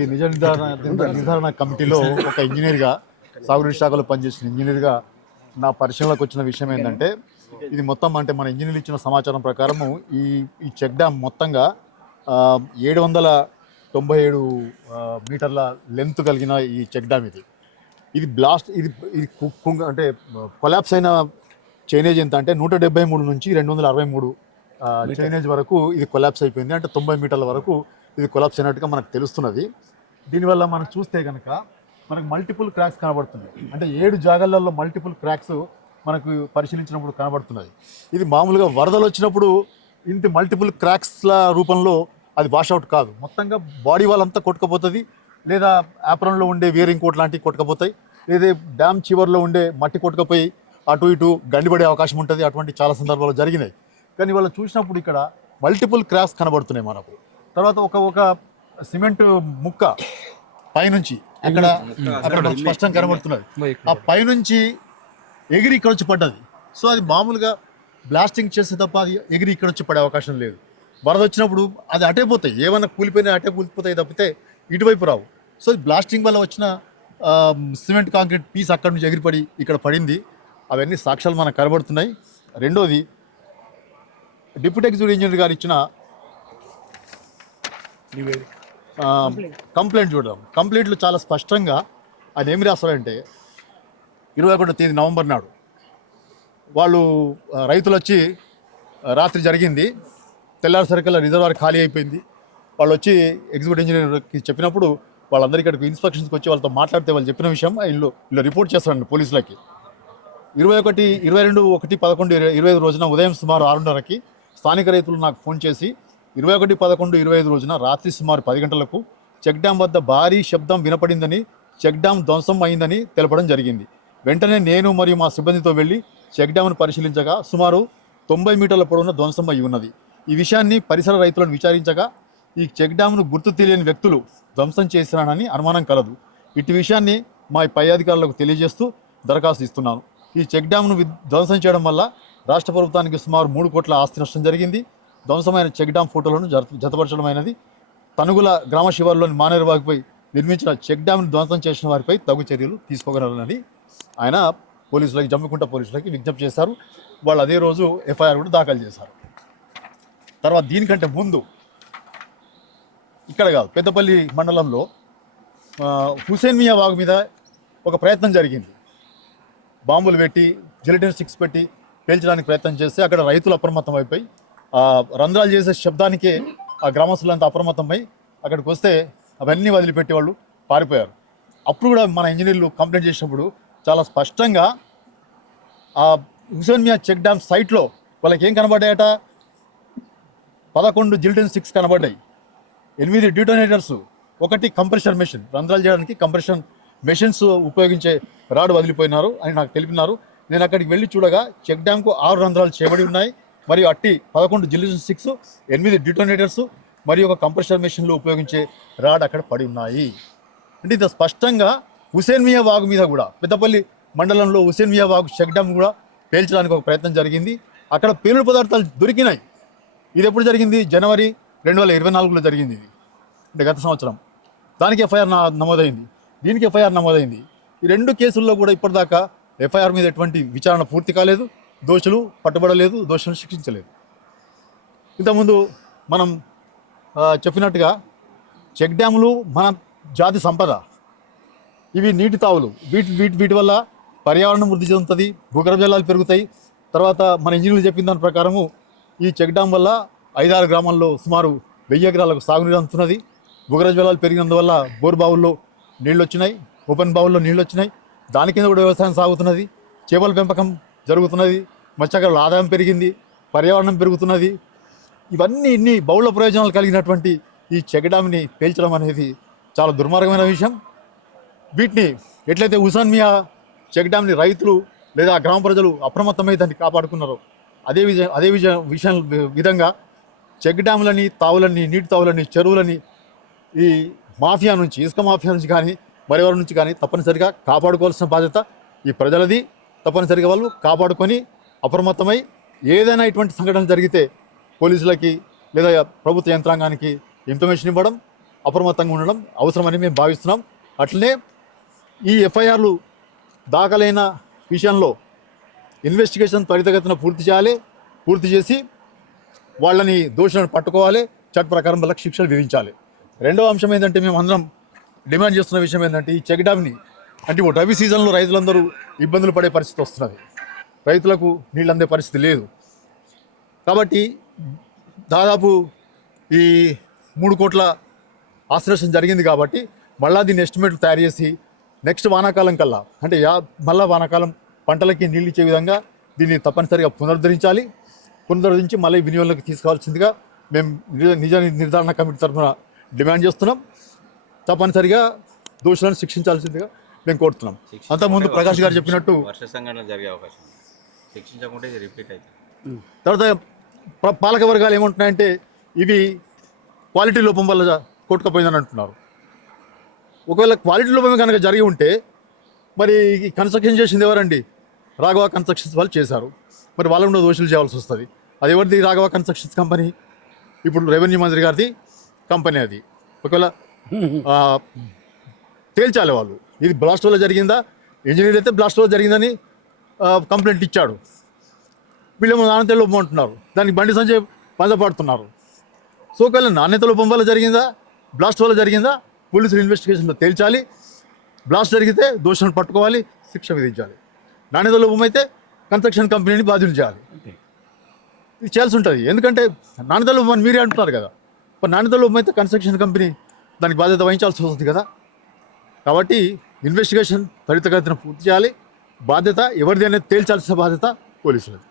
ఈ నిర్ధారణ కమిటీలో ఒక ఇంజనీర్గా సాగునీటి శాఖలో పనిచేసిన ఇంజనీర్గా నా పరిశీలనకు వచ్చిన విషయం ఏంటంటే ఇది మొత్తం అంటే మన ఇంజనీర్లు ఇచ్చిన సమాచారం ప్రకారము ఈ ఈ చెక్ డ్యామ్ మొత్తంగా 797 మీటర్ల లెంత్ కలిగిన ఈ చెక్ డ్యామ్ ఇది బ్లాస్ట్ ఇది అంటే కొలాప్స్ అయిన చైనేజ్ ఎంత అంటే 173 నుంచి 263 చైనేజ్ వరకు ఇది కొలాప్స్ అయిపోయింది. అంటే 90 మీటర్ల వరకు ఇది కొలాప్స్ అయినట్టుగా మనకు తెలుస్తున్నది. దీనివల్ల మనం చూస్తే కనుక మనకు మల్టిపుల్ క్రాక్స్ కనబడుతున్నాయి. అంటే 7 జాగాలలో మల్టిపుల్ క్రాక్స్ మనకు పరిశీలించినప్పుడు కనబడుతున్నది. ఇది మామూలుగా వరదలు వచ్చినప్పుడు ఇంత మల్టిపుల్ క్రాక్స్ల రూపంలో అది వాషౌట్ కాదు, మొత్తంగా బాడీ వాళ్ళంతా కొట్టుకపోతుంది, లేదా యాప్రన్లో ఉండే వేరింగ్ కోట్ లాంటివి కొట్టుకపోతాయి, లేదా డ్యామ్ చివర్లో ఉండే మట్టి కొట్టుకపోయి అటు ఇటు గండిపడే అవకాశం ఉంటుంది. అటువంటి చాలా సందర్భాలు జరిగినాయి. కానీ వాళ్ళు చూసినప్పుడు ఇక్కడ మల్టిపుల్ క్రాక్స్ కనబడుతున్నాయి మనకు. తర్వాత ఒక సిమెంట్ ముక్క పైనుంచి అక్కడ స్పష్టంగా కనబడుతున్నది. ఆ పైనుంచి ఎగిరి ఇక్కడ వచ్చి పడ్డది. సో అది మామూలుగా బ్లాస్టింగ్ చేస్తే తప్ప అది ఎగిరి ఇక్కడ వచ్చి పడే అవకాశం లేదు. వరద వచ్చినప్పుడు అది అటే పోతాయి, ఏమన్నా కూలిపోయినా అటే కూలిపోతాయి తప్పితే ఇటువైపు రావు. సో బ్లాస్టింగ్ వల్ల వచ్చిన సిమెంట్ కాంక్రీట్ పీస్ అక్కడి నుంచి ఎగిరిపడి ఇక్కడ పడింది. అవన్నీ సాక్ష్యాలు మనకు కనబడుతున్నాయి. రెండోది, డిప్యూటీ ఎగ్జిక్యూటివ్ ఇంజనీర్ గారు ఇచ్చిన కంప్లైంట్ చూడడం. కంప్లైంట్లు చాలా స్పష్టంగా ఆయన ఏమి రాస్తారంటే 21వ తేదీ నవంబర్ నాడు వాళ్ళు రైతులు వచ్చి రాత్రి జరిగింది, తెల్లారిసరికల్లా రిజర్వాయర్ ఖాళీ అయిపోయింది. వాళ్ళు వచ్చి ఎగ్జిక్యూటివ్ ఇంజనీర్కి చెప్పినప్పుడు వాళ్ళందరికీ ఇక్కడికి ఇన్స్పెక్షన్స్కి వచ్చి వాళ్ళతో మాట్లాడితే వాళ్ళు చెప్పిన విషయం వీళ్ళు రిపోర్ట్ చేస్తారండి పోలీసులకి. 22/11/2025 రోజున ఉదయం సుమారు 6:30కి స్థానిక రైతులు నాకు ఫోన్ చేసి 21/11/25 రోజున రాత్రి సుమారు 10 గంటలకు చెక్ డ్యామ్ వద్ద భారీ శబ్దం వినపడిందని, చెక్ డ్యామ్ ధ్వంసం అయిందని తెలపడం జరిగింది. వెంటనే నేను మరియు మా సిబ్బందితో వెళ్ళి చెక్ డ్యామ్ను పరిశీలించగా సుమారు 90 మీటర్ల పొడవున ధ్వంసం అయి ఉన్నది. ఈ విషయాన్ని పరిసర రైతులను విచారించగా ఈ చెక్ డ్యామ్ను గుర్తు తెలియని వ్యక్తులు ధ్వంసం చేశారని అనుమానం కలదు. ఇటు విషయాన్ని మా పై అధికారులకు తెలియజేస్తూ దరఖాస్తు ఇస్తున్నాను. ఈ చెక్ డ్యామ్ను ధ్వంసం చేయడం వల్ల రాష్ట్ర ప్రభుత్వానికి సుమారు 3 కోట్ల ఆస్తి నష్టం జరిగింది. ధ్వంసమైన చెక్ డ్యామ్ ఫోటోలను జతపరచడమైనది. తనుగుల గ్రామ శివారులోని మానేరువాగుపై నిర్మించిన చెక్ డ్యామ్ను ధ్వంసం చేసిన వారిపై తగు చర్యలు తీసుకోగలరని ఆయన పోలీసులకి, జమ్మికుంట పోలీసులకి విజ్ఞప్తి చేశారు. వాళ్ళు అదే రోజు ఎఫ్ఐఆర్ కూడా దాఖలు చేశారు. తర్వాత దీనికంటే ముందు ఇక్కడ కాదు, పెద్దపల్లి మండలంలో హుసేన్ మియా వాగు మీద ఒక ప్రయత్నం జరిగింది. బాంబులు పెట్టి జిలిటిన్ స్టిక్స్ పెట్టి పేల్చడానికి ప్రయత్నం చేస్తే అక్కడ రైతులు అప్రమత్తం అయిపోయి రంధ్రాలు చేసే శబ్దానికే ఆ గ్రామస్తులంతా అప్రమత్తమై అక్కడికి వస్తే అవన్నీ వదిలిపెట్టి వాళ్ళు పారిపోయారు. అప్పుడు కూడా మన ఇంజనీర్లు కంప్లైంట్ చేసినప్పుడు చాలా స్పష్టంగా ఆ హుసేన్ మియా చెక్ డ్యామ్ సైట్లో వాళ్ళకి ఏం కనబడ్డాయట, 11 జిలిటిన్ స్టిక్స్ కనబడ్డాయి, 8 డిటోనేటర్స్, 1 కంప్రెషన్ మెషిన్, రంధ్రాలు చేయడానికి కంప్రెషన్ మెషిన్స్ ఉపయోగించే రాడ్ వదిలిపోయినారు అని నాకు తెలిపినారు. నేను అక్కడికి వెళ్ళి చూడగా చెక్ డ్యామ్కు 6 రంధ్రాలు చేయబడి ఉన్నాయి, మరియు 11 జిలిటిన్ స్టిక్స్, 8 డిటోనేటర్స్ మరియు 1 కంప్రెషన్ మెషిన్లు ఉపయోగించే రాడ్ అక్కడ పడి ఉన్నాయి. అంటే ఇంత స్పష్టంగా హుసేన్ మియా వాగు మీద కూడా, పెద్దపల్లి మండలంలో హుసేన్ మియా వాగు చెక్ డ్యామ్ కూడా పేల్చడానికి ఒక ప్రయత్నం జరిగింది. అక్కడ పేలుడు పదార్థాలు దొరికినాయి. ఇది ఎప్పుడు జరిగింది? జనవరి 2024లో జరిగింది. ఇది అంటే గత సంవత్సరం. దానికి ఎఫ్ఐఆర్ నమోదైంది, దీనికి ఎఫ్ఐఆర్ నమోదైంది. ఈ 2 కేసుల్లో కూడా ఇప్పటిదాకా ఎఫ్ఐఆర్ మీద ఎటువంటి విచారణ పూర్తి కాలేదు, దోషులు పట్టుబడలేదు, దోషులను శిక్షించలేదు. ఇంతకుముందు మనం చెప్పినట్టుగా చెక్ డ్యాములు మన జాతి సంపద, ఇవి నీటి తావులు. వీటి వల్ల పర్యావరణం వృద్ధి చెందుతుంది, భూగర్భ జలాలు పెరుగుతాయి. తర్వాత మన ఇంజనీర్లు చెప్పిన దాని ప్రకారము ఈ చెక్ డ్యామ్ వల్ల 5-6 గ్రామాల్లో సుమారు 1000 ఎకరాలకు సాగునీరు అందుతున్నది. భూగర్భ జలాలు పెరిగినందువల్ల బోర్ బావుల్లో నీళ్ళు వచ్చినాయి, ఓపెన్ బావుల్లో నీళ్ళు వచ్చినాయి. దాని కింద కూడా వ్యవసాయం సాగుతున్నది, చేపల పెంపకం జరుగుతున్నది, మత్స్యకారుల ఆదాయం పెరిగింది, పర్యావరణం పెరుగుతున్నది. ఇన్ని బహుళ ప్రయోజనాలు కలిగినటువంటి ఈ చెక్ డ్యామ్ని పేల్చడం అనేది చాలా దుర్మార్గమైన విషయం. వీటిని ఎట్లయితే హుసేన్ మియా చెక్ డ్యామ్ని రైతులు లేదా గ్రామ ప్రజలు అప్రమత్తమై దాన్ని కాపాడుకున్నారో అదే విధంగా చెక్ డ్యాములని, తావులని, నీటి తావులని, చెరువులని ఈ మాఫియా నుంచి, ఇసుక మాఫియా నుంచి కానీ మరెవరి నుంచి కానీ తప్పనిసరిగా కాపాడుకోవాల్సిన బాధ్యత ఈ ప్రజలది. తప్పనిసరిగా వాళ్ళు కాపాడుకొని అప్రమత్తమై ఏదైనా ఇటువంటి సంఘటన జరిగితే పోలీసులకి లేదా ప్రభుత్వ యంత్రాంగానికి ఇన్ఫర్మేషన్ ఇవ్వడం, అప్రమత్తంగా ఉండడం అవసరమని మేము భావిస్తున్నాం. అట్లనే ఈ ఎఫ్ఐఆర్లు దాఖలైన విషయంలో ఇన్వెస్టిగేషన్ త్వరితగతిన పూర్తి చేసి వాళ్ళని దోషులను పట్టుకోవాలి, చట్ట ప్రకారం వాళ్ళకి శిక్షలు విధించాలి. రెండవ అంశం ఏంటంటే మేము అందరం డిమాండ్ చేస్తున్న విషయం ఏంటంటే ఈ చెక్ డ్యామ్ని అంటే ఇప్పుడు రబీ సీజన్లో రైతులందరూ ఇబ్బందులు పడే పరిస్థితి వస్తున్నది. రైతులకు నీళ్ళు అందే పరిస్థితి లేదు. కాబట్టి దాదాపు ఈ 3 కోట్ల ఆశ్లేషణ జరిగింది. కాబట్టి మళ్ళా దీన్ని ఎస్టిమేట్లు తయారు చేసి నెక్స్ట్ వానాకాలం కల్లా అంటే మళ్ళా వానాకాలం పంటలకి నీళ్ళు ఇచ్చే విధంగా దీన్ని తప్పనిసరిగా పునరుద్ధరించి మళ్ళీ వినియోగంలోకి తీసుకోవాల్సిందిగా మేము నిజ నిర్ధారణ కమిటీ తరఫున డిమాండ్ చేస్తున్నాం. తప్పనిసరిగా దోషులను శిక్షించాల్సిందిగా మేము కోరుతున్నాం. అంతకుముందు ప్రకాష్ గారు చెప్పినట్టు వర్ష సంఘటనలు జరిగే అవకాశం శిక్షించకుంటే ఇది రిపీట్ అవుతుంది. తర్వాత పాలక వర్గాలు ఏమంటున్నాయంటే ఇవి క్వాలిటీ లోపం వల్ల కొట్టుకుపోయిందని అంటున్నారు. ఒకవేళ క్వాలిటీ లోపం కనుక జరిగి ఉంటే మరి కన్స్ట్రక్షన్ చేసింది ఎవరండి? రాఘవ కన్స్ట్రక్షన్స్ వాళ్ళు చేశారు. మరి వాళ్ళని కూడా దోషులు చేయాల్సి వస్తుంది. అది ఎవరిది? రాఘవ కన్స్ట్రక్షన్స్ కంపెనీ, ఇప్పుడు రెవెన్యూ మంత్రి గారిది కంపెనీ. అది ఒకవేళ తేల్చాలి వాళ్ళు, ఇది బ్లాస్ట్ వల్ల జరిగిందా, ఇంజనీర్ అయితే బ్లాస్ట్ వల్ల జరిగిందని కంప్లైంట్ ఇచ్చాడు. వీళ్ళేమో నాణ్యత లోపం అంటున్నారు, దానికి బండి సంజయ్ పందపడుతున్నారు. సో ఒకవేళ నాణ్యత లోపం వల్ల జరిగిందా, బ్లాస్ట్ వల్ల జరిగిందా, పోలీసులు ఇన్వెస్టిగేషన్లో తేల్చాలి. బ్లాస్ట్ జరిగితే దోషులను పట్టుకోవాలి, శిక్ష విధించాలి. నాణ్యత లోపం అయితే కన్స్ట్రక్షన్ కంపెనీని బాధ్యులు చేయాలి. ఇది చేయాల్సి ఉంటుంది. ఎందుకంటే నాణ్యత లోపం అని మీరే అంటున్నారు కదా, మరి నాణ్యత లోపం అయితే కన్స్ట్రక్షన్ కంపెనీ దానికి బాధ్యత వహించాల్సి వస్తుంది కదా. కాబట్టి ఇన్వెస్టిగేషన్ త్వరితగతిన పూర్తి చేయాలి. బాధ్యత ఎవరిది అనేది తేల్చాల్సిన బాధ్యత పోలీసులది.